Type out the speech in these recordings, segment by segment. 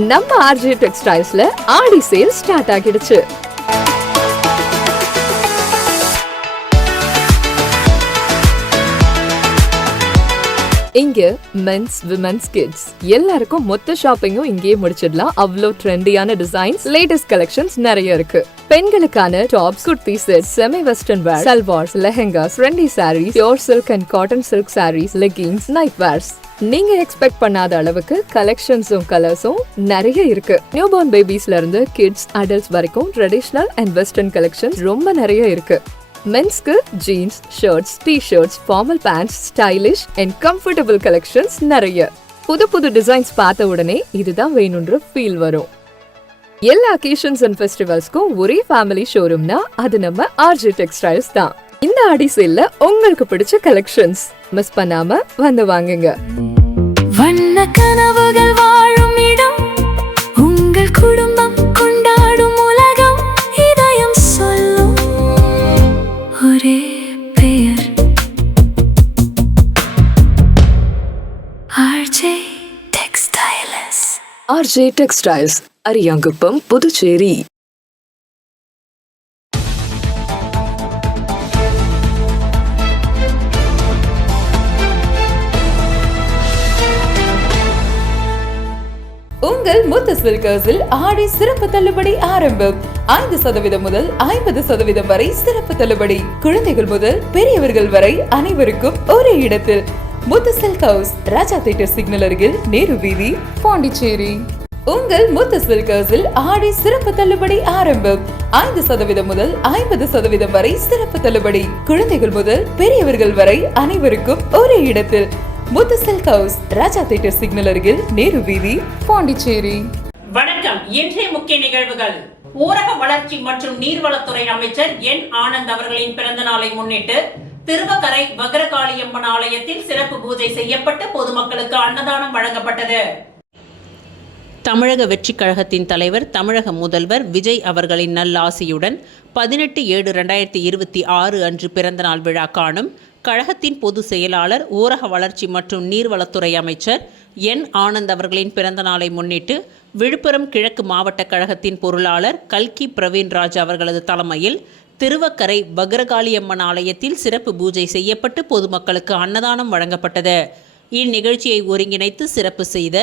நம்ம ஆர்ஜே டெக்ஸ்டைல்ஸ்ல ஆடி sale start ஆகிடுச்சு. இங்க மென்ஸ், விமென்ஸ், கிட்ஸ் எல்லாருக்கும் மொத்த ஷாப்பிங்கும் இங்கேயே முடிச்சிடலாம். அவ்வளோ ட்ரெண்டியான டிசைன்ஸ், லேட்டஸ்ட் கலெக்ஷன்ஸ் நிறைய இருக்கு. பெண்களுக்கான tops, kurti set, semi western wear, salwars, lehengas, trendy saris, pure silk and cotton silk saris, leggings, night wears, நீங்க எக்ஸ்பெக்ட் பண்ணாத அளவுக்கு கலெக்ஷன்ஸும் கலர்ஸும் நிறைய இருக்கு. நியூ பார்ன் பேபிஸ்ல இருந்து கிட்ஸ், அடல்ட்ஸ் வரைக்கும் ட்ரெடிஷனல் அண்ட் வெஸ்டர்ன் கலெக்ஷன்ஸ் ரொம்ப நிறைய இருக்கு. மென்ஸ்க்கு jeans, shirts, T-shirts, formal pants, stylish and comfortable collections நிறைய. புது புது டிசைன்ஸ் பார்த்த உடனே இதுதான் வேணும்ன்ற ஃபீல் வரும். எல்லா அக்கேஷன்ஸ் அண்ட் ஃபெஸ்டிவல்ஸ்க்கும் ஒரே ஃபேமிலி ஷோரூம்னா அது நம்ம ஆர்ஜே டெக்ஸ்டைல்ஸ் தான். இந்த ஆடி சேல்ல உங்களுக்கு பிடிச்ச கலெக்ஷன்ஸ் மிஸ் பண்ணாம வந்து வாங்குங்க. வண்ண கனவுகள் வாழும் இடம், உங்கள் குடும்பம் கொண்டாடும் உலகம், இதயம் சொல்லும் ஒரே பெயர், RJ textiles. RJ textiles, Ariyankuppam, Puducherry. உங்கள் முத்து சில்கர்ஸில் ஆடி சிறப்பு தள்ளுபடி ஆரம்பம். 5% முதல் 50% வரை சிறப்பு தள்ளுபடி. குழந்தைகள் முதல் பெரியவர்கள் வரை அனைவருக்கும் ஒரே இடத்தில். முத்து சில்க் ஹவுஸ், ராஜா தியேட்டர் சிக்னல் அருகில், நேரு வீதி, பாண்டிச்சேரி. உங்கள் முத்து சில்கர்ஸில் ஆடி சிறப்பு தள்ளுபடி ஆரம்பம். 5% முதல் 50% வரை சிறப்பு தள்ளுபடி. குழந்தைகள் முதல் பெரியவர்கள் வரை அனைவருக்கும் ஒரே இடத்தில். முத்து சில்க் ஹவுஸ், ராஜா தியேட்டர் சிக்னல் அருகில், நேரு வீதி, பாண்டிச்சேரி. வணக்கம். இன்றைய முக்கிய நிகழ்வுகள். ஊரக வளர்ச்சி மற்றும் நீர்வளத்துறை அமைச்சர் என் ஆனந்த் அவர்களின் பிறந்த நாளை முன்னிட்டு திருவக்கரை வக்ரகாளியம்மன் ஆலயத்தில் சிறப்பு பூஜை செய்யப்பட்டு பொதுமக்களுக்கு அன்னதானம் வழங்கப்பட்டது. தமிழக வெற்றிக் கழகத்தின் தலைவர் தமிழக முதல்வர் விஜய் அவர்களின் நல்லாசியுடன் 18/7/2026 அன்று பிறந்தநாள் விழா காணும் கழகத்தின் பொதுச் செயலாளர், ஊரக வளர்ச்சி மற்றும் நீர்வளத்துறை அமைச்சர் என் ஆனந்த் அவர்களின் பிறந்த நாளை முன்னிட்டு விழுப்புரம் கிழக்கு மாவட்ட கழகத்தின் பொருளாளர் கல்கி பிரவீன்ராஜ் அவர்களது தலைமையில் திருவக்கரை வக்ரகாளியம்மன் ஆலயத்தில் சிறப்பு பூஜை செய்யப்பட்டு பொதுமக்களுக்கு அன்னதானம் வழங்கப்பட்டது. இந்நிகழ்ச்சியை ஒருங்கிணைத்து சிறப்பு செய்த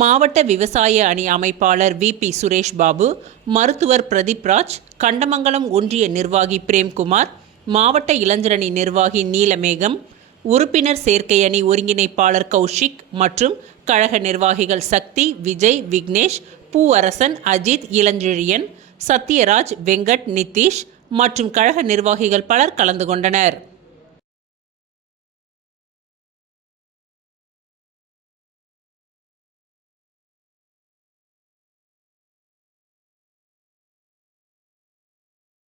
மாவட்ட விவசாய அணி அமைப்பாளர் VP சுரேஷ் பாபு, மருத்துவர் பிரதீப் ராஜ், கண்டமங்கலம் ஒன்றிய நிர்வாகி பிரேம்குமார், மாவட்ட இளைஞரணி நிர்வாகி நீலமேகம், உறுப்பினர் சேர்க்கை அணி ஒருங்கிணைப்பாளர் கௌஷிக் மற்றும் கழக நிர்வாகிகள் சக்தி, விஜய், விக்னேஷ், பூவரசன், அஜித், இளஞ்செழியன், சத்யராஜ், வெங்கட், நிதிஷ் மற்றும் கழக நிர்வாகிகள் பலர் கலந்து கொண்டனர்.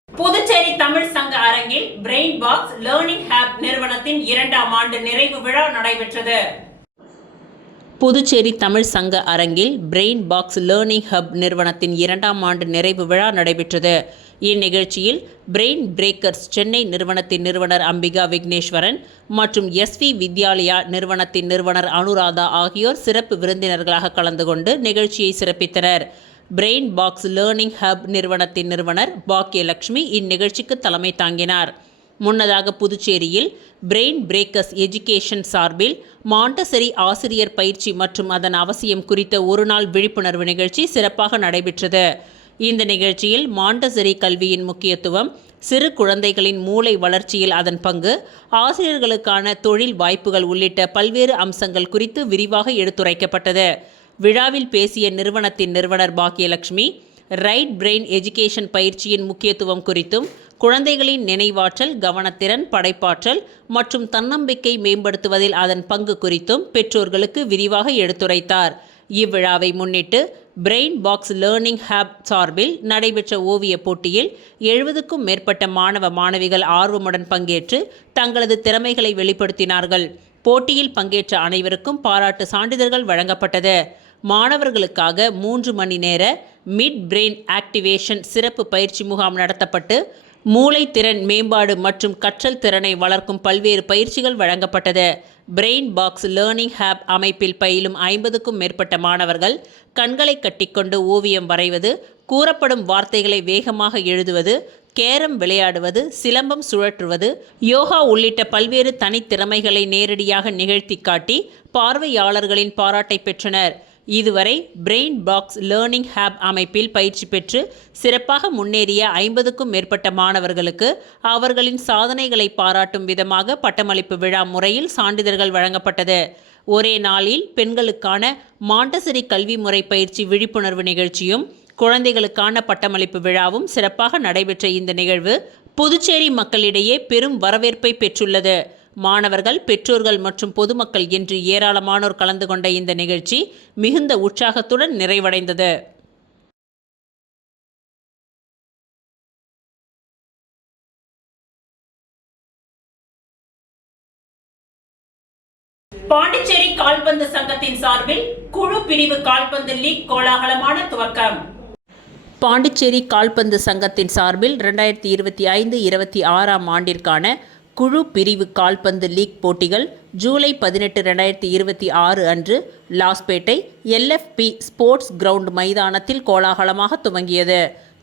புதுச்சேரி தமிழ் சங்க அரங்கில் பிரெயின் பாக்ஸ் லேர்னிங் ஹப் நிறுவனத்தின் 2ஆம் ஆண்டு நிறைவு விழா நடைபெற்றது. புதுச்சேரி தமிழ் சங்க அரங்கில் பிரெயின் பாக்ஸ் லேர்னிங் ஹப் நிறுவனத்தின் 2ஆம் ஆண்டு நிறைவு விழா நடைபெற்றது. இந்நிகழ்ச்சியில் பிரெயின் பிரேக்கர்ஸ் சென்னை நிறுவனத்தின் நிறுவனர் அம்பிகா விக்னேஸ்வரன் மற்றும் SV வித்யாலயா நிறுவனத்தின் நிறுவனர் அனுராதா ஆகியோர் சிறப்பு விருந்தினர்களாக கலந்து கொண்டு நிகழ்ச்சியை சிறப்பித்தனர். பிரெயின் பாக்ஸ் லேர்னிங் ஹப் நிறுவனத்தின் நிறுவனர் பாக்கியலட்சுமி இந்நிகழ்ச்சிக்கு தலைமை தாங்கினார். முன்னதாக புதுச்சேரியில் பிரெயின் பிரேக்கர்ஸ் எஜுகேஷன் சார்பில் மாண்டசரி ஆசிரியர் பயிற்சி மற்றும் அதன் அவசியம் குறித்த ஒருநாள் விழிப்புணர்வு நிகழ்ச்சி சிறப்பாக நடைபெற்றது. இந்த நிகழ்ச்சியில் மாண்டசரி கல்வியின் முக்கியத்துவம், சிறு குழந்தைகளின் மூளை வளர்ச்சியில் அதன் பங்கு, ஆசிரியர்களுக்கான தொழில் வாய்ப்புகள் உள்ளிட்ட பல்வேறு அம்சங்கள் குறித்து விரிவாக எடுத்துரைக்கப்பட்டது. விழாவில் பேசிய நிறுவனத்தின் நிறுவனர் பாக்கியலட்சுமி, ரைட் பிரெயின் எஜுகேஷன் பயிற்சியின் முக்கியத்துவம் குறித்தும், குழந்தைகளின் நினைவாற்றல், கவனத்திறன், படைப்பாற்றல் மற்றும் தன்னம்பிக்கை மேம்படுத்துவதில் அதன் பங்கு குறித்தும் பெற்றோர்களுக்கு விரிவாக எடுத்துரைத்தார். இவ்விழாவை முன்னிட்டு பிரெயின் பாக்ஸ் லேர்னிங் ஹப் சார்பில் நடைபெற்ற ஓவியப் போட்டியில் 70க்கும் மேற்பட்ட மாணவ மாணவிகள் ஆர்வமுடன் பங்கேற்று தங்களது திறமைகளை வெளிப்படுத்தினார்கள். போட்டியில் பங்கேற்ற அனைவருக்கும் பாராட்டு சான்றிதழ்கள் வழங்கப்பட்டது. மாணவர்களுக்காக 3 மணி நேர மிட் பிரெயின் ஆக்டிவேஷன் சிறப்பு பயிற்சி முகாம் நடத்தப்பட்டு மூளை திறன் மேம்பாடு மற்றும் கற்றல் திறனை வளர்க்கும் பல்வேறு பயிற்சிகள் வழங்கப்பட்டது. பிரெயின் பாக்ஸ் லேர்னிங் ஹப் அமைப்பில் பயிலும் 50க்கும் மேற்பட்ட மாணவர்கள் கண்களை கட்டிக்கொண்டு ஓவியம் வரைவது, கூறப்படும் வார்த்தைகளை வேகமாக எழுதுவது, கேரம் விளையாடுவது, சிலம்பம் சுழற்றுவது, யோகா உள்ளிட்ட பல்வேறு தனித்திறமைகளை நேரடியாக நிகழ்த்தி காட்டி பார்வையாளர்களின் பாராட்டை பெற்றனர். இதுவரை பிரெயின் பாக்ஸ் லேர்னிங் ஹப் அமைப்பில் பயிற்சி பெற்று சிறப்பாக முன்னேறிய 50க்கும் மேற்பட்ட மாணவர்களுக்கு அவர்களின் சாதனைகளை பாராட்டும் விதமாக பட்டமளிப்பு விழா முறையில் சான்றிதழ்கள் வழங்கப்பட்டது. ஒரே நாளில் பெண்களுக்கான மாண்டசரி கல்வி முறை பயிற்சி விழிப்புணர்வு நிகழ்ச்சியும் குழந்தைகளுக்கான பட்டமளிப்பு விழாவும் சிறப்பாக நடைபெற்ற இந்த நிகழ்வு புதுச்சேரி மக்களிடையே பெரும் வரவேற்பை பெற்றுள்ளது. மாணவர்கள், பெற்றோர்கள் மற்றும் பொதுமக்கள் என்று ஏராளமானோர் கலந்து கொண்ட இந்த நிகழ்ச்சி மிகுந்த உற்சாகத்துடன் நிறைவடைந்தது. பாண்டிச்சேரி கால்பந்து சங்கத்தின் சார்பில் குழு பிரிவு கால்பந்து லீக் கோலாகலமான துவக்கம். பாண்டிச்சேரி கால்பந்து சங்கத்தின் சார்பில் 2025-26 ஆண்டிற்கான குழு பிரிவு கால்பந்து லீக் போட்டிகள் ஜூலை 18, 2026 அன்று லாஸ்பேட்டை LFP ஸ்போர்ட்ஸ் கிரவுண்ட் மைதானத்தில் கோலாகலமாக துவங்கியது.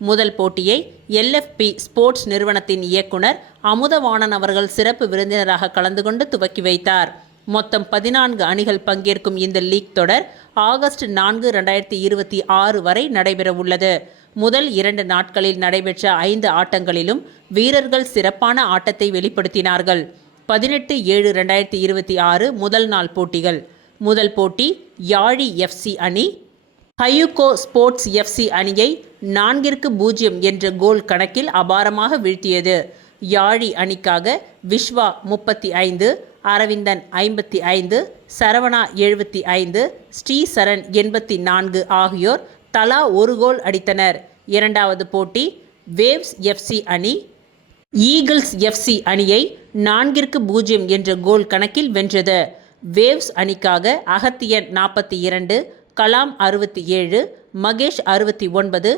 முதல் போட்டியை LFP ஸ்போர்ட்ஸ் நிறுவனத்தின் இயக்குனர் அமுதவாணன் அவர்கள் சிறப்பு விருந்தினராக கலந்து கொண்டு துவக்கி வைத்தார். மொத்தம் 14 அணிகள் பங்கேற்கும் இந்த லீக் தொடர் ஆகஸ்ட் 4, 2026 வரை நடைபெறவுள்ளது. முதல் 2 நாட்களில் நடைபெற்ற 5 ஆட்டங்களிலும் வீரர்கள் சிறப்பான ஆட்டத்தை வெளிப்படுத்தினார்கள். 18/7, 2026 முதல் நாள் போட்டிகள். முதல் போட்டி யாழி FC அணி ஹயூகோ ஸ்போர்ட்ஸ் FC அணியை 4-0 என்ற கோல் கணக்கில் அபாரமாக வீழ்த்தியது. யாழி அணிக்காக விஸ்வா 35, அரவிந்தன் 55, சரவணா 75, ஸ்ரீசரண் 84 ஆகியோர் தலா ஒரு கோல் அடித்தனர். இரண்டாவது போட்டி வேவ்ஸ் FC அணி ஈகிள்ஸ் FC அணியை 4-0 என்ற கோல் கணக்கில் வென்றது. வேவ்ஸ் அணிக்காக அகத்தியன் 42, கலாம் 67, மகேஷ் 69,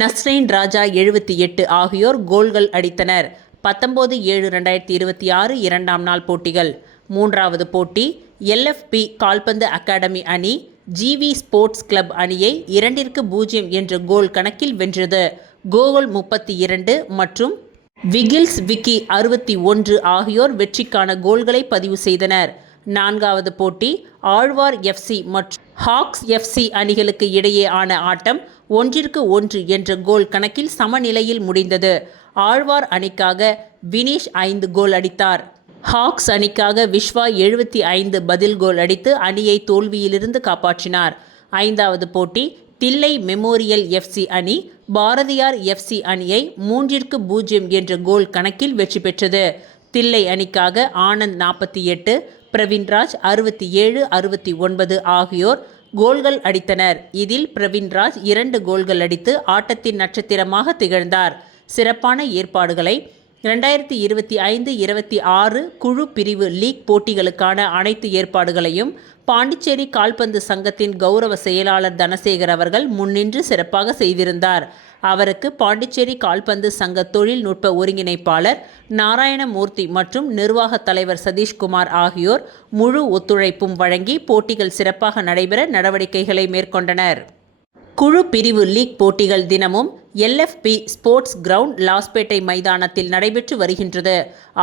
நஸ்ரைன் ராஜா 78 ஆகியோர் கோல்கள் அடித்தனர். 19/7, 2026 இரண்டாம் நாள் போட்டிகள். மூன்றாவது போட்டி LFP கால்பந்து அகாடமி அணி GV ஸ்போர்ட்ஸ் கிளப் அணியை 2-0 என்ற கோல் கணக்கில் வென்றது. கோகுல் 32 மற்றும் விகில்ஸ் விக்கி 61 ஆகியோர் வெற்றிக்கான கோல்களை பதிவு செய்தனர். நான்காவது போட்டி ஆழ்வார் FC மற்றும் ஹாக்ஸ் FC அணிகளுக்கு இடையே ஆன ஆட்டம் 1-1 என்ற கோல் கணக்கில் சமநிலையில் முடிந்தது. ஆழ்வார் அணிக்காக வினீஷ் 5 கோல் அடித்தார். ஹாக்ஸ் அணிக்காக விஸ்வா 75 பதில் கோல் அடித்து அணியை தோல்வியிலிருந்து காப்பாற்றினார். ஐந்தாவது போட்டி தில்லை மெமோரியல் FC அணி பாரதியார் FC அணியை 3-0 என்ற கோல் கணக்கில் வெற்றி பெற்றது. தில்லை அணிக்காக ஆனந்த் 48, பிரவீன்ராஜ் 67, 69 ஆகியோர் கோல்கள் அடித்தனர். இதில் பிரவீன்ராஜ் 2 கோல்கள் அடித்து ஆட்டத்தின் நட்சத்திரமாக திகழ்ந்தார். சிறப்பான ஏற்பாடுகளை 2025-26 குழு பிரிவு லீக் போட்டிகளுக்கான அனைத்து ஏற்பாடுகளையும் பாண்டிச்சேரி கால்பந்து சங்கத்தின் கௌரவ செயலாளர் தனசேகர் அவர்கள் முன்னின்று சிறப்பாக செய்திருந்தார். அவருக்கு பாண்டிச்சேரி கால்பந்து சங்க தொழில்நுட்ப ஒருங்கிணைப்பாளர் நாராயணமூர்த்தி மற்றும் நிர்வாக தலைவர் சதீஷ்குமார் ஆகியோர் முழு ஒத்துழைப்பும் வழங்கி போட்டிகள் சிறப்பாக நடைபெற நடவடிக்கைகளை மேற்கொண்டனர். குழு பிரிவு லீக் போட்டிகள் தினமும் LFP ஸ்போர்ட்ஸ் கிரவுண்ட் லாஸ்பேட்டை மைதானத்தில் நடைபெற்று வருகின்றது.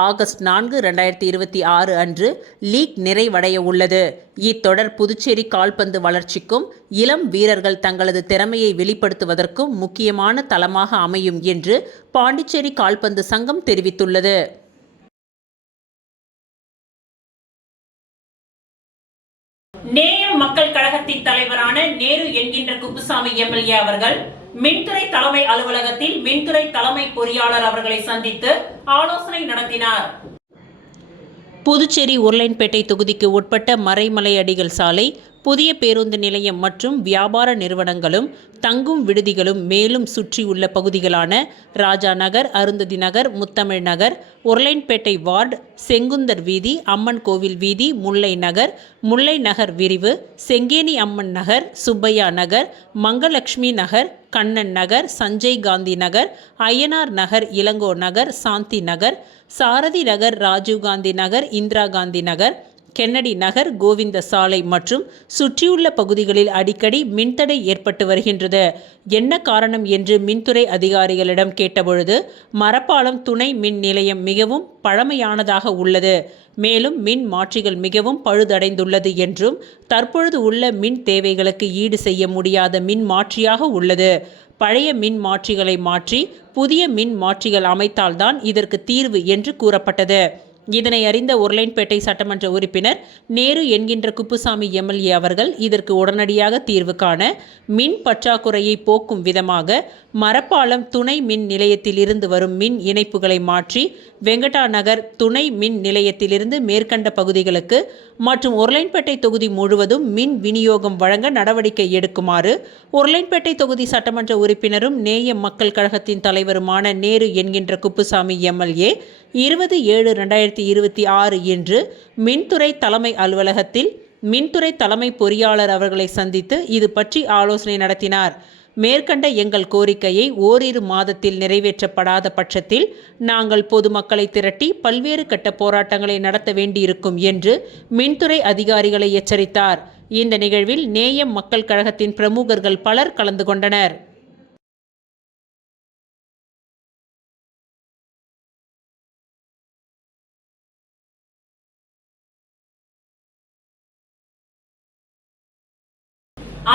ஆகஸ்ட் 4, 2026 அன்று லீக் நிறைவடைய உள்ளது. இத்தொடர் புதுச்சேரி கால்பந்து வளர்ச்சிக்கும் இளம் வீரர்கள் தங்களது திறமையை வெளிப்படுத்துவதற்கும் முக்கியமான தளமாக அமையும் என்று பாண்டிச்சேரி கால்பந்து சங்கம் தெரிவித்துள்ளது. நேயம் மக்கள் கழகத்தின் தலைவரான நேரு என்கின்ற குப்புசாமி MLA அவர்கள் மின்துறை தலைமை அலுவலகத்தில் மின்துறை தலைமை பொறியாளர் அவர்களை சந்தித்து ஆலோசனை நடத்தினார். புதுச்சேரி உருளைன்பேட்டை தொகுதிக்கு உட்பட்ட மறைமலை அடிகள் சாலை, புதிய பேருந்து நிலையம் மற்றும் வியாபார நிறுவனங்களும் தங்கும் விடுதிகளும் மேலும் சுற்றியுள்ள பகுதிகளான ராஜா நகர், அருந்ததி நகர், முத்தமிழ் நகர், உருளைன்பேட்டை வார்டு, செங்குந்தர் வீதி, அம்மன் கோவில் வீதி, முல்லை நகர், முல்லை நகர் விரிவு, செங்கேனி அம்மன் நகர், சுப்பையா நகர், மங்கலட்சுமி நகர், கண்ணன் நகர், சஞ்சய் காந்தி நகர், ஐயனார் நகர், இளங்கோ நகர், சாந்தி நகர், சாரதி நகர், ராஜீவ்காந்தி நகர், இந்திரா காந்தி நகர், கென்னடி நகர், கோவிந்த சாலை மற்றும் சுற்றியுள்ள பகுதிகளில் அடிக்கடி மின்தடை ஏற்பட்டு வருகின்றது. என்ன காரணம் என்று மின்துறை அதிகாரிகளிடம் கேட்டபொழுது, மரப்பாலம் துணை மின் நிலையம் மிகவும் பழமையானதாக உள்ளது, மேலும் மின் மாற்றிகள் மிகவும் பழுதடைந்துள்ளது என்றும், தற்பொழுது உள்ள மின் தேவைகளுக்கு ஈடு செய்ய முடியாத மின் மாற்றியாக உள்ளது. பழைய மின் மாற்றிகளை மாற்றி புதிய மின் மாற்றிகள் அமைத்தால்தான் இதற்கு தீர்வு என்று கூறப்பட்டது. இதனை அறிந்த உருளையன்பேட்டை சட்டமன்ற உறுப்பினர் நேரு என்கின்ற குப்புசாமி எம்எல்ஏ அவர்கள் இதற்கு உடனடியாக தீர்வு காண மின் பற்றாக்குறையை போக்கும் விதமாக மரப்பாலம் துணை மின் நிலையத்தில் இருந்து வரும் மின் இணைப்புகளை மாற்றி வெங்கடா நகர் துணை மின் நிலையத்திலிருந்து மேற்கண்ட பகுதிகளுக்கு மற்றும் உருளையன்பேட்டை தொகுதி முழுவதும் மின் விநியோகம் வழங்க நடவடிக்கை எடுக்குமாறு உருளையன்பேட்டை தொகுதி சட்டமன்ற உறுப்பினரும் நேய மக்கள் கழகத்தின் தலைவருமான நேரு என்கின்ற குப்புசாமி எம்எல்ஏ 20/7/2026 இன்று மின்துறை தலைமை அலுவலகத்தில் மின்துறை தலைமை பொறியாளர் அவர்களை சந்தித்து இது பற்றி ஆலோசனை நடத்தினார். மேற்கண்ட எங்கள் கோரிக்கையை ஓரிரு மாதத்தில் நிறைவேற்றப்படாத பட்சத்தில் நாங்கள் பொதுமக்களை திரட்டி பல்வேறு கட்ட போராட்டங்களை நடத்த வேண்டியிருக்கும் என்று மின்துறை அதிகாரிகளை எச்சரித்தார். இந்த நிகழ்வில் நேயம் மக்கள் கழகத்தின் பிரமுகர்கள் பலர் கலந்து கொண்டனர்.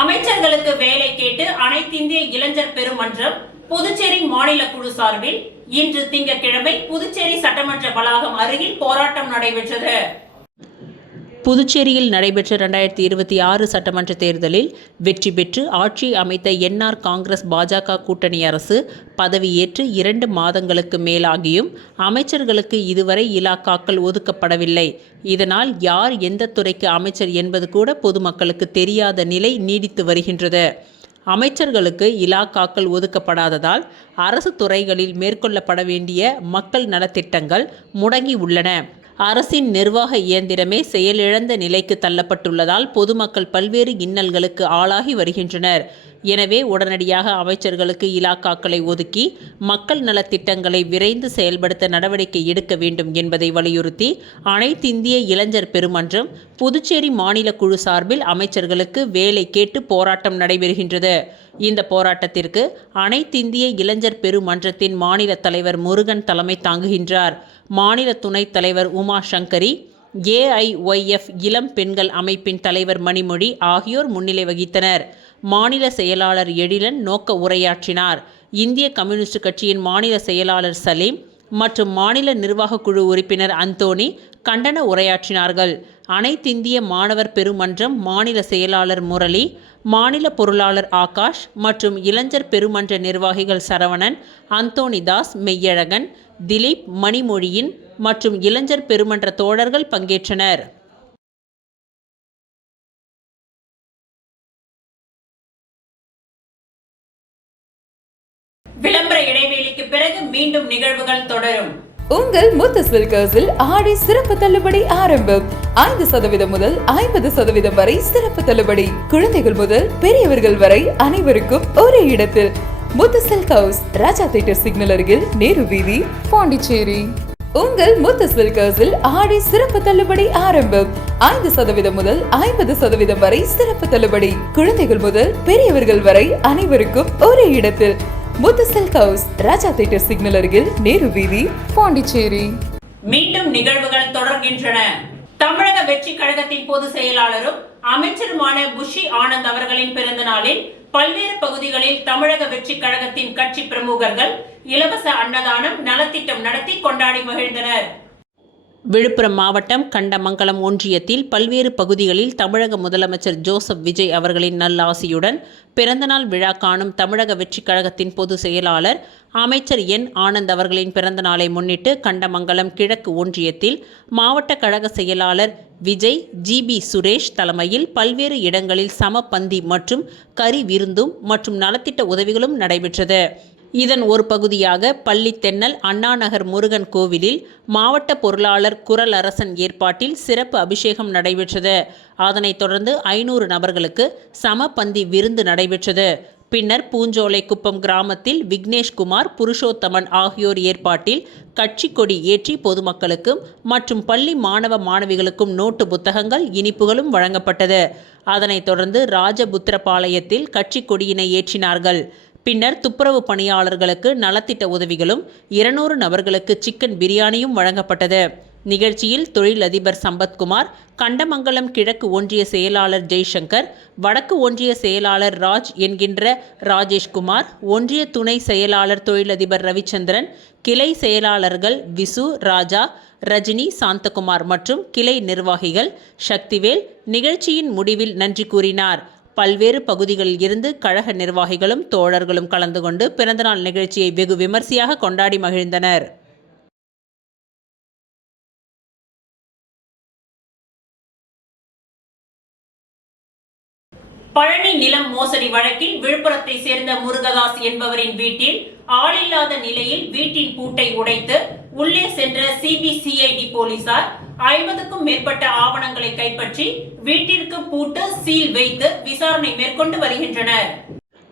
அமைச்சர்களுக்கு வேலை கேட்டு அனைத்திந்திய இளைஞர் பெருமன்றம் புதுச்சேரி மாநில குழு சார்பில் இன்று திங்கட்கிழமை புதுச்சேரி சட்டமன்ற வளாகம் அருகில் போராட்டம் நடைபெற்றது. புதுச்சேரியில் நடைபெற்ற 2026 சட்டமன்ற தேர்தலில் வெற்றி பெற்று ஆட்சி அமைத்த என்ஆர் காங்கிரஸ் பாஜக கூட்டணி அரசு பதவியேற்று 2 மாதங்களுக்கு மேலாகியும் அமைச்சர்களுக்கு இதுவரை இலாக்காக்கள் ஒதுக்கப்படவில்லை. இதனால் யார் எந்த துறைக்கு அமைச்சர் என்பது கூட பொதுமக்களுக்கு தெரியாத நிலை நீடித்து வருகின்றது. அமைச்சர்களுக்கு இலாக்காக்கள் ஒதுக்கப்படாததால் அரசு துறைகளில் மேற்கொள்ளப்பட வேண்டிய மக்கள் நலத்திட்டங்கள் முடங்கி உள்ளன. அரசின் நிர்வாக இயந்திரமே செயலிழந்த நிலைக்கு தள்ளப்பட்டுள்ளதால் பொதுமக்கள் பல்வேறு இன்னல்களுக்கு ஆளாகி வருகின்றனர். எனவே உடனடியாக அமைச்சர்களுக்கு இலாக்காக்களை ஒதுக்கி மக்கள் நலத்திட்டங்களை விரைந்து செயல்படுத்த நடவடிக்கை எடுக்க வேண்டும் என்பதை வலியுறுத்தி அனைத்திந்திய இளைஞர் பெருமன்றம் புதுச்சேரி மாநில குழு சார்பில் அமைச்சர்களுக்கு வேலை கேட்டு போராட்டம் நடைபெறுகின்றது. இந்த போராட்டத்திற்கு அனைத்திந்திய இளைஞர் பெருமன்றத்தின் மாநில தலைவர் முருகன் தலைமை தாங்குகின்றார். மாநில துணைத் தலைவர் உமா சங்கரி, AIYF இளம் பெண்கள் அமைப்பின் தலைவர் மணிமொழி ஆகியோர் முன்னிலை வகித்தனர். மாநில செயலாளர் எழிலன் நோக்க உரையாற்றினார். இந்திய கம்யூனிஸ்ட் கட்சியின் மாநில செயலாளர் சலீம் மற்றும் மாநில நிர்வாக குழு உறுப்பினர் அந்தோணி கண்டன உரையாற்றினார்கள். அனைத்திந்திய மாணவர் பெருமன்றம் மாநில செயலாளர் முரளி, மாநில பொருளாளர் ஆகாஷ் மற்றும் இளைஞர் பெருமன்ற நிர்வாகிகள் சரவணன், அந்தோணிதாஸ், மெய்யழகன், திலீப், மணிமொழியின் மற்றும் இளைஞர் பெருமன்ற தோழர்கள் பங்கேற்றனர். விளம்பர இடைவேளைக்கு பிறகு மீண்டும் நிகழ்வுகள் தொடரும். உங்கள் முத்து சில்கர்ஸில் ஆடி சிறப்பு தள்ளுபடி ஆரம்பம். 5% முதல் 50% வரை சிறப்பு தள்ளுபடி. குழந்தைகள் முதல் பெரியவர்கள் வரை அனைவருக்கும் ஒரே இடத்தில். முத்து சில்க் ஹவுஸ், ராஜா தியேட்டர் சிக்னல் அருகில், நேரு வீதி, பாண்டிச்சேரி. உங்கள் முத்து சில்கர்ஸில் ஆடி சிறப்பு தள்ளுபடி ஆரம்பம். 5% முதல் 50% வரை சிறப்பு தள்ளுபடி. குழந்தைகள் முதல் பெரியவர்கள் வரை அனைவருக்கும் ஒரே இடத்தில். முத்து சில்க் ஹவுஸ், ராஜா தியேட்டர் சிக்னல் அருகில், நேரு வீதி, பாண்டிச்சேரி. மீண்டும் நிகழ்வுகள் தொடர்கின்றன. தமிழக வெற்றி கழகத்தின் பொதுச் செயலாளரும் அமைச்சருமான புஷி ஆனந்த் அவர்களின் பிறந்த நாளில் பல்வேறு பகுதிகளில் தமிழக வெற்றி கழகத்தின் கட்சி பிரமுகர்கள் இலவச அன்னதானம், நலத்திட்டம் நடத்தி கொண்டாடி மகிழ்ந்தனர். விழுப்புரம் மாவட்டம் கண்டமங்கலம் ஒன்றியத்தில் பல்வேறு பகுதிகளில் தமிழக முதலமைச்சர் ஜோசப் விஜய் அவர்களின் நல்லாசியுடன் பிறந்தநாள் விழா காணும் தமிழக வெற்றி கழகத்தின் பொதுச் செயலாளர் அமைச்சர் என் ஆனந்த் அவர்களின் பிறந்த நாளை முன்னிட்டு கண்டமங்கலம் கிழக்கு ஒன்றியத்தில் மாவட்ட கழக செயலாளர் விஜய், GB சுரேஷ் தலைமையில் பல்வேறு இடங்களில் சமபந்தி மற்றும் கறி விருந்தும் மற்றும் நலத்திட்ட உதவிகளும் நடைபெற்றது. இதன் ஒரு பகுதியாக பள்ளித்தென்னல் அண்ணாநகர் முருகன் கோவிலில் மாவட்ட பொருளாளர் குரலரசன் ஏற்பாட்டில் சிறப்பு அபிஷேகம் நடைபெற்றது. அதனைத் தொடர்ந்து 500 நபர்களுக்கு சமபந்தி விருந்து நடைபெற்றது. பின்னர் பூஞ்சோலை குப்பம் கிராமத்தில் விக்னேஷ்குமார், புருஷோத்தமன் ஆகியோர் ஏற்பாட்டில் கட்சி கொடி ஏற்றி பொதுமக்களுக்கும் மற்றும் பள்ளி மாணவ மாணவிகளுக்கும் நோட்டு புத்தகங்கள், இனிப்புகளும் வழங்கப்பட்டது. அதனைத் தொடர்ந்து ராஜபுத்திரபாளையத்தில் கட்சி கொடியினை ஏற்றினார்கள். பின்னர் துப்புரவு பணியாளர்களுக்கு நலத்திட்ட உதவிகளும் 200 நபர்களுக்கு சிக்கன் பிரியாணியும் வழங்கப்பட்டது. நிகழ்ச்சியில் தொழிலதிபர் சம்பத்குமார், கண்டமங்கலம் கிழக்கு ஒன்றிய செயலாளர் ஜெய்சங்கர், வடக்கு ஒன்றிய செயலாளர் ராஜ் என்கின்ற ராஜேஷ்குமார், ஒன்றிய துணை செயலாளர் தொழிலதிபர் ரவிச்சந்திரன், கிளை செயலாளர்கள் விசு, ராஜா, ரஜினி, சாந்தகுமார் மற்றும் கிளை நிர்வாகிகள் சக்திவேல் நிகழ்ச்சியின் முடிவில் நன்றி கூறினார். பல்வேறு பகுதிகளில் இருந்து கழக நிர்வாகிகளும் தோழர்களும் கலந்து கொண்டு பிறந்தநாள் நிகழ்ச்சியை வெகு விமர்சையாக கொண்டாடி மகிழ்ந்தனர். பழனி நிலம் மோசடி வழக்கில் விழுப்புரத்தை சேர்ந்த முருகதாஸ் என்பவரின் வீட்டில் ஆளில்லாத நிலையில் வீட்டின் பூட்டை உடைத்து உள்ளே சென்ற சிபிசிஐடி போலீசார் 50க்கும் மேற்பட்ட ஆவணங்களை கைப்பற்றி வீட்டிற்கு பூட்டு சீல் வைத்து விசாரணை மேற்கொண்டு வருகின்றனர்.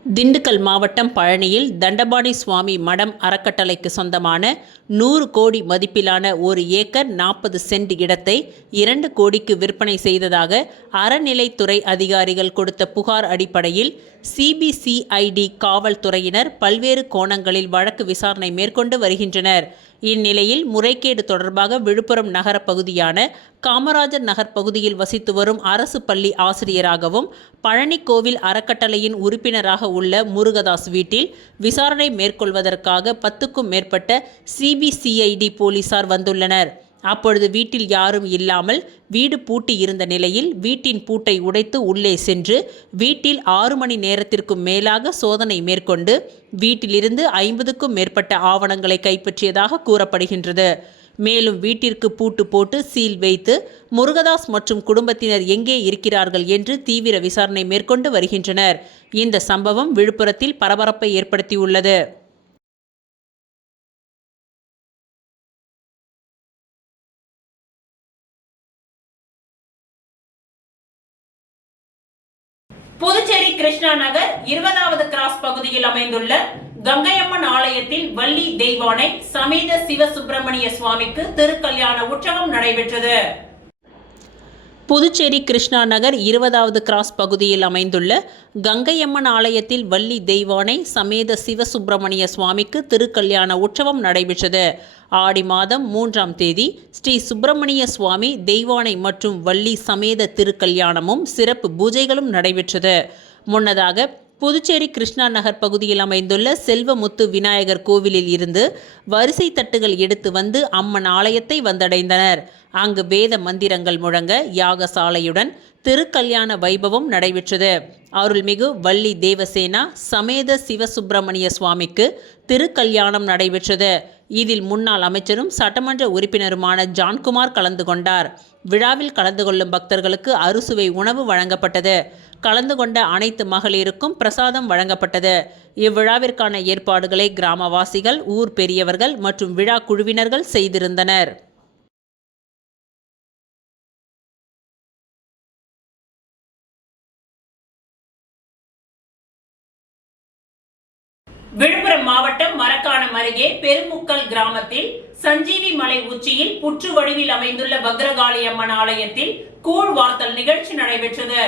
திண்டுக்கல் மாவட்டம் பழனியில் தண்டபாணி சுவாமி மடம் அறக்கட்டளைக்கு சொந்தமான 100 கோடி மதிப்பிலான 1 ஏக்கர் 40 சென்ட் இடத்தை 2 கோடிக்கு விற்பனை செய்ததாக அறநிலைத்துறை அதிகாரிகள் கொடுத்த புகார் அடிப்படையில் சிபிசிஐடி காவல்துறையினர் பல்வேறு கோணங்களில் வழக்கு விசாரணை மேற்கொண்டு வருகின்றனர். இந்நிலையில் முறைகேடு தொடர்பாக விழுப்புரம் நகர பகுதியான காமராஜர் நகர் பகுதியில் வசித்து வரும் அரசு பள்ளி ஆசிரியராகவும் பழனி கோவில் அறக்கட்டளையின் உறுப்பினராக உள்ள முருகதாஸ் வீட்டில் விசாரணை மேற்கொள்வதற்காக 10க்கும் மேற்பட்ட சிபிசிஐடி போலீசார் வந்துள்ளனர். அப்பொழுது வீட்டில் யாரும் இல்லாமல் வீடு பூட்டி இருந்த நிலையில் வீட்டின் பூட்டை உடைத்து உள்ளே சென்று வீட்டில் 6 மணி நேரத்திற்கும் மேலாக சோதனை மேற்கொண்டு வீட்டிலிருந்து 50க்கும் மேற்பட்ட ஆவணங்களை கைப்பற்றியதாக கூறப்படுகின்றது. மேலும் வீட்டிற்கு பூட்டு போட்டு சீல் வைத்து முருகதாஸ் மற்றும் குடும்பத்தினர் எங்கே இருக்கிறார்கள் என்று தீவிர விசாரணை மேற்கொண்டு வருகின்றனர். இந்த சம்பவம் விழுப்புரத்தில் பரபரப்பை ஏற்படுத்தியுள்ளது. புதுச்சேரி கிருஷ்ணா நகர் 20வது கிராஸ் பகுதியில் அமைந்துள்ள கங்கையம்மன் ஆலயத்தில் வள்ளி தெய்வானை சமேத சிவசுப்பிரமணிய சுவாமிக்கு திருக்கல்யாண உற்சவம் நடைபெற்றது. புதுச்சேரி கிருஷ்ணா நகர் 20வது கிராஸ் பகுதியில் அமைந்துள்ள கங்கையம்மன் ஆலயத்தில் வள்ளி தெய்வானை சமேத சிவசுப்பிரமணிய சுவாமிக்கு திருக்கல்யாண உற்சவம் நடைபெற்றது. ஆடி மாதம் 3ஆம் தேதி ஸ்ரீ சுப்பிரமணிய சுவாமி தெய்வானை மற்றும் வள்ளி சமேத திருக்கல்யாணமும் சிறப்பு பூஜைகளும் நடைபெற்றது. முன்னதாக புதுச்சேரி கிருஷ்ணா நகர் பகுதியில் அமைந்துள்ள செல்வமுத்து விநாயகர் கோவிலில் இருந்து வரிசை தட்டுகள் எடுத்து வந்து அம்மன் ஆலயத்தை வந்தடைந்தனர். அங்கு வேத மந்திரங்கள் முழங்க யாகசாலையுடன் திருக்கல்யாண வைபவம் நடைபெற்றது. அருள்மிகு வள்ளி தேவசேனா சமேத சிவசுப்பிரமணிய சுவாமிக்கு திருக்கல்யாணம் நடைபெற்றது. இதில் முன்னாள் அமைச்சரும் சட்டமன்ற உறுப்பினருமான ஜான்குமார் கலந்து கொண்டார். விழாவில் கலந்து கொள்ளும் பக்தர்களுக்கு அறுசுவை உணவு வழங்கப்பட்டது. கலந்து கொண்ட அனைத்து மகளிருக்கும் பிரசாதம் வழங்கப்பட்டது. இவ்விழாவிற்கான ஏற்பாடுகளை கிராமவாசிகள், ஊர் பெரியவர்கள் மற்றும் விழா குழுவினர்கள் செய்திருந்தனர். விழுப்புரம் மாவட்டம் மரக்காணம் அருகே பெருமுக்கல் கிராமத்தில் சஞ்சீவி மலை உச்சியில் புற்று வடிவில் அமைந்துள்ள பத்ரகாளி அம்மன் ஆலயத்தில் கூழ் வார்த்தல் நிகழ்ச்சி நடைபெற்றது.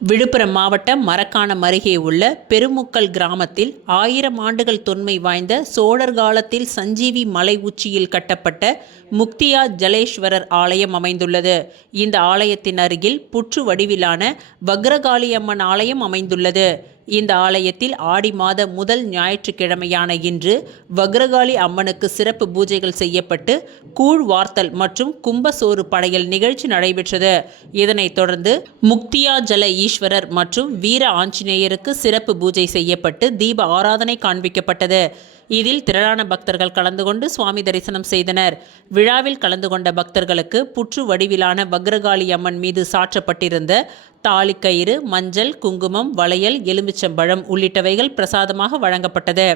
விழுப்புரம் மாவட்டம் மரக்காணம் அருகே உள்ள பெருமுக்கல் கிராமத்தில் 1000 ஆண்டுகள் தொன்மை வாய்ந்த சோழர் காலத்தில் சஞ்சீவி மலை உச்சியில் கட்டப்பட்ட முக்தியா ஜலேஸ்வரர் ஆலயம் அமைந்துள்ளது. இந்த ஆலயத்தின் அருகில் புற்று வடிவிலான பத்ரகாளி அம்மன் ஆலயம் அமைந்துள்ளது. இந்த ஆலயத்தில் ஆடி மாத முதல் ஞாயிற்றுக்கிழமையான இன்று பத்ரகாளி அம்மனுக்கு சிறப்பு பூஜைகள் செய்யப்பட்டு கூழ் வார்த்தல் மற்றும் கும்பசோறு படையல் நிகழ்ச்சி நடைபெற்றது. இதனைத் தொடர்ந்து முக்தியா ஜல ஈஸ்வரர் மற்றும் வீர ஆஞ்சநேயருக்கு சிறப்பு பூஜை செய்யப்பட்டு தீப ஆராதனை காண்பிக்கப்பட்டது. இதில் திரளான பக்தர்கள் கலந்து கொண்டு சுவாமி தரிசனம் செய்தனர். விழாவில் கலந்து கொண்ட பக்தர்களுக்கு புற்று வடிவிலான பத்ரகாளி அம்மன் மீது சாற்றப்பட்டிருந்த தாலிக்கயிறு, மஞ்சள், குங்குமம், வளையல், எலுமிச்சம்பழம் உள்ளிட்டவைகள் பிரசாதமாக வழங்கப்பட்டது.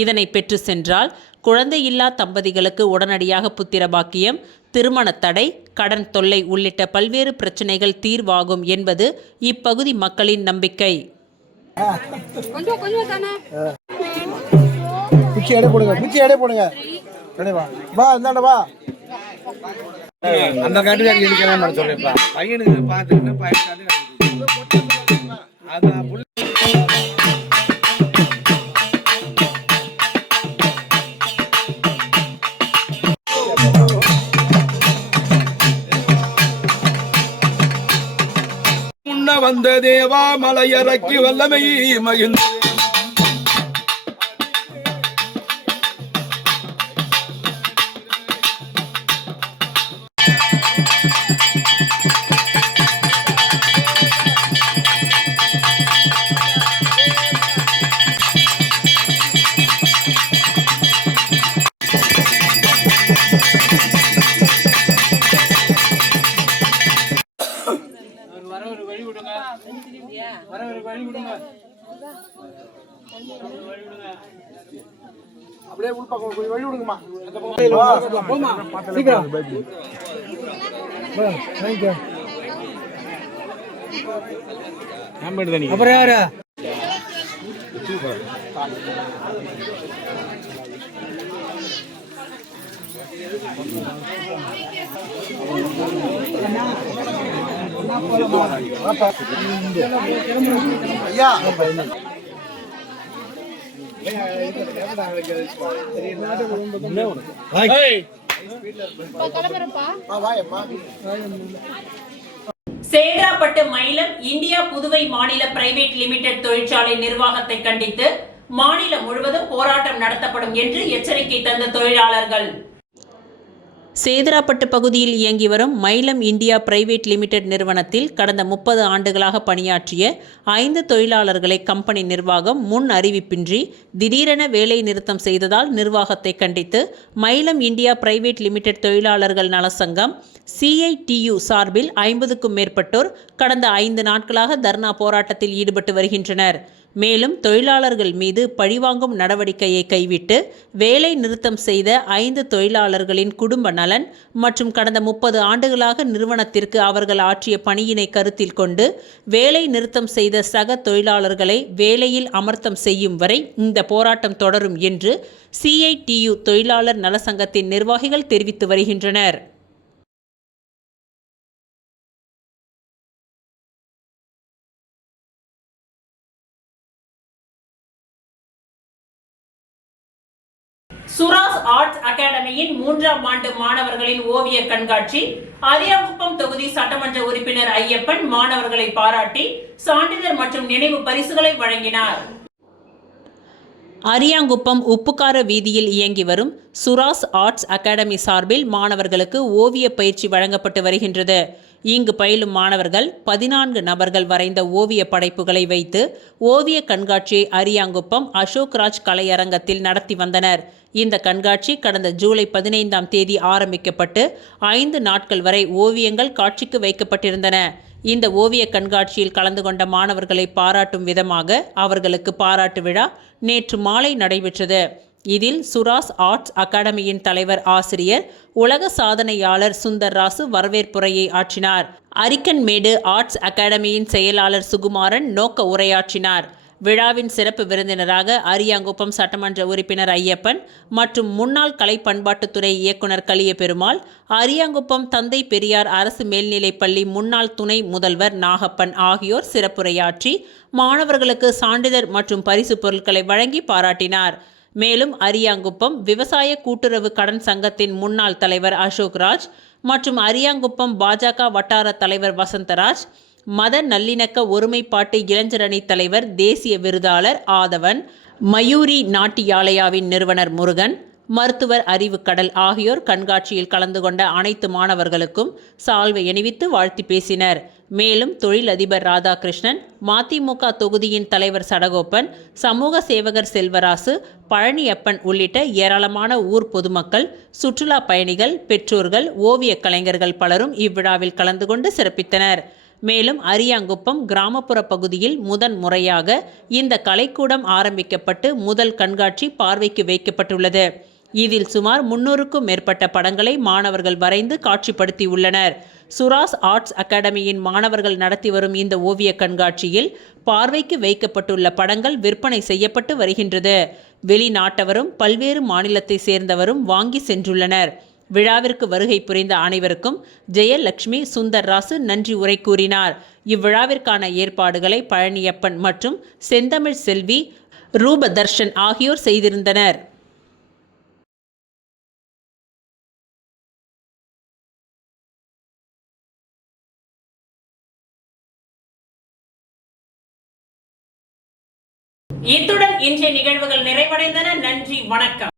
இதனை பெற்று சென்றால் குழந்தையில்லா தம்பதிகளுக்கு உடனடியாக புத்திர பாக்கியம், திருமண தடை, கடன் தொல்லை உள்ளிட்ட பல்வேறு பிரச்சனைகள் தீர்வாகும் என்பது இப்பகுதி மக்களின் நம்பிக்கை. குச்சி எடை போடுங்க வா இந்தாண்ட வா அந்த காட்டு இருக்கிறேன் சொல்றேன்ப்பா பையனுக்கு பார்த்துட்டு முன்ன வந்த தேவா மலையறக்கி வல்லமை மகிழ்ந்து அப்படியே உள்பக்கம் கொஞ்சம் வழி விடுங்கம்மா சீக்கிரம் அப்புறம் யாரு ஐயா சேகராப்பட்டு மயிலம் இந்தியா புதுவை மாநில பிரைவேட் லிமிடெட் தொழிற்சாலை நிர்வாகத்தை கண்டித்து மாநிலம் முழுவதும் போராட்டம் நடத்தப்படும் என்று எச்சரிக்கை தந்த தொழிலாளர்கள். சேதராப்பட்டு பகுதியில் இயங்கி வரும் மயிலம் இந்தியா பிரைவேட் லிமிடெட் நிறுவனத்தில் கடந்த 30 ஆண்டுகளாக பணியாற்றிய 5 தொழிலாளர்களை கம்பெனி நிர்வாகம் முன் அறிவிப்பின்றி திடீரென வேலை நிறுத்தம் செய்ததால் நிர்வாகத்தை கண்டித்து மயிலம் இந்தியா பிரைவேட் லிமிடெட் தொழிலாளர்கள் நல சங்கம் CITU சார்பில் 50க்கும் மேற்பட்டோர் கடந்த 5 நாட்களாக தர்ணா போராட்டத்தில் ஈடுபட்டு வருகின்றனர். மேலும் தொழிலாளர்கள் மீது பழிவாங்கும் நடவடிக்கையை கைவிட்டு வேலை நிறுத்தம் செய்த 5 தொழிலாளர்களின் குடும்ப நலன் மற்றும் கடந்த 30 ஆண்டுகளாக நிறுவனத்திற்கு அவர்கள் ஆற்றிய பணியினை கருத்தில் கொண்டு வேலை நிறுத்தம் செய்த சக தொழிலாளர்களை வேலையில் அமர்த்தம் செய்யும் வரை இந்த போராட்டம் தொடரும் என்று CITU தொழிலாளர் நல சங்கத்தின் நிர்வாகிகள் தெரிவித்து வருகின்றனர். சுராஸ் ஆர்ட்ஸ் அகாடமியின் 3ஆம் ஆண்டு மாணவர்களின் ஓவிய கண்காட்சி அரியாங்குப்பம் தொகுதி சட்டமன்ற உறுப்பினர் ஐயப்பன் மாணவர்களை பாராட்டி சான்றிதழ் மற்றும் நினைவு பரிசுகளை வழங்கினார். அரியாங்குப்பம் உப்புக்கார வீதியில் இயங்கி வரும் சுராஸ் ஆர்ட்ஸ் அகாடமி சார்பில் மாணவர்களுக்கு ஓவிய பயிற்சி வழங்கப்பட்டு வருகின்றது. இங்கு பயிலும் மாணவர்கள் 14 நபர்கள் வரைந்த ஓவிய படைப்புகளை வைத்து ஓவிய கண்காட்சியை அரியாங்குப்பம் அசோக்ராஜ் கலையரங்கத்தில் நடத்தி வந்தனர். இந்த கண்காட்சி கடந்த ஜூலை 15ஆம் தேதி ஆரம்பிக்கப்பட்டு 5 நாட்கள் வரை ஓவியங்கள் காட்சிக்கு வைக்கப்பட்டிருந்தன. இந்த ஓவிய கண்காட்சியில் கலந்து கொண்ட மாணவர்களை பாராட்டும் விதமாக அவர்களுக்கு பாராட்டு விழா நேற்று மாலை நடைபெற்றது. இதில் சுராஸ் ஆர்ட்ஸ் அகாடமியின் தலைவர் ஆசிரியர் உலக சாதனையாளர் சுந்தர் ராசு வரவேற்புரையை ஆற்றினார். அரிக்கன்மேடு ஆர்ட்ஸ் அகாடமியின் செயலாளர் சுகுமாரன் நோக்க உரையாற்றினார். விழாவின் சிறப்பு விருந்தினராக அரியாங்குப்பம் சட்டமன்ற உறுப்பினர் ஐயப்பன் மற்றும் முன்னாள் கலை பண்பாட்டுத்துறை இயக்குனர் கலிய பெருமாள், அரியாங்குப்பம் தந்தை பெரியார் அரசு மேல்நிலைப்பள்ளி முன்னாள் துணை முதல்வர் நாகப்பன் ஆகியோர் சிறப்புரையாற்றி மாணவர்களுக்கு சான்றிதழ் மற்றும் பரிசு பொருட்களை வழங்கி பாராட்டினார். மேலும் அரியாங்குப்பம் விவசாய கூட்டுறவு கடன் சங்கத்தின் முன்னாள் தலைவர் அசோக்ராஜ் மற்றும் அரியாங்குப்பம் பாஜக வட்டார தலைவர் வசந்தராஜ், மத நல்லிணக்க ஒருமைப்பாட்டு இளைஞரணி தலைவர் தேசிய விருதாளர் ஆதவன், மயூரி நாட்டியாலயாவின் நிறுவனர் முருகன், மருத்துவர் அறிவுக்கடல் ஆகியோர் கண்காட்சியில் கலந்து கொண்ட அனைத்து மாணவர்களுக்கும் சால்வை அணிவித்து வாழ்த்தி பேசினர். மேலும் தொழிலதிபர் ராதாகிருஷ்ணன், மதிமுக தொகுதியின் தலைவர் சடகோப்பன், சமூக சேவகர் செல்வராசு, பழனியப்பன் உள்ளிட்ட ஏராளமான ஊர் பொதுமக்கள், சுற்றுலா பயணிகள், பெற்றோர்கள், ஓவிய கலைஞர்கள் பலரும் இவ்விழாவில் கலந்து கொண்டு சிறப்பித்தனர். மேலும் அரியாங்குப்பம் கிராமப்புற பகுதியில் முதன் முறையாக இந்த கலைக்கூடம் ஆரம்பிக்கப்பட்டு முதல் கண்காட்சி பார்வைக்கு வைக்கப்பட்டுள்ளது. இதில் சுமார் 300க்கும் மேற்பட்ட படங்களை மாணவர்கள் வரைந்து காட்சிப்படுத்தி உள்ளனர். சுராஸ் ஆர்ட்ஸ் அகாடமியின் மாணவர்கள் நடத்தி வரும் இந்த ஓவிய கண்காட்சியில் பார்வைக்கு வைக்கப்பட்டுள்ள படங்கள் விற்பனை செய்யப்பட்டு வருகின்றது. வெளிநாட்டவரும் பல்வேறு மாநிலத்தை சேர்ந்தவரும் வாங்கி சென்றுள்ளனர். விழாவிற்கு வருகை புரிந்த அனைவருக்கும் ஜெயலட்சுமி சுந்தர்ராசு நன்றி உரை கூறினார். இவ்விழாவிற்கான ஏற்பாடுகளை பழனியப்பன் மற்றும் செந்தமிழ் செல்வி ரூபதர்ஷன் ஆகியோர் செய்திருந்தனர். இத்துடன் இன்றைய நிகழ்வுகள் நிறைவடைந்தன. நன்றி, வணக்கம்.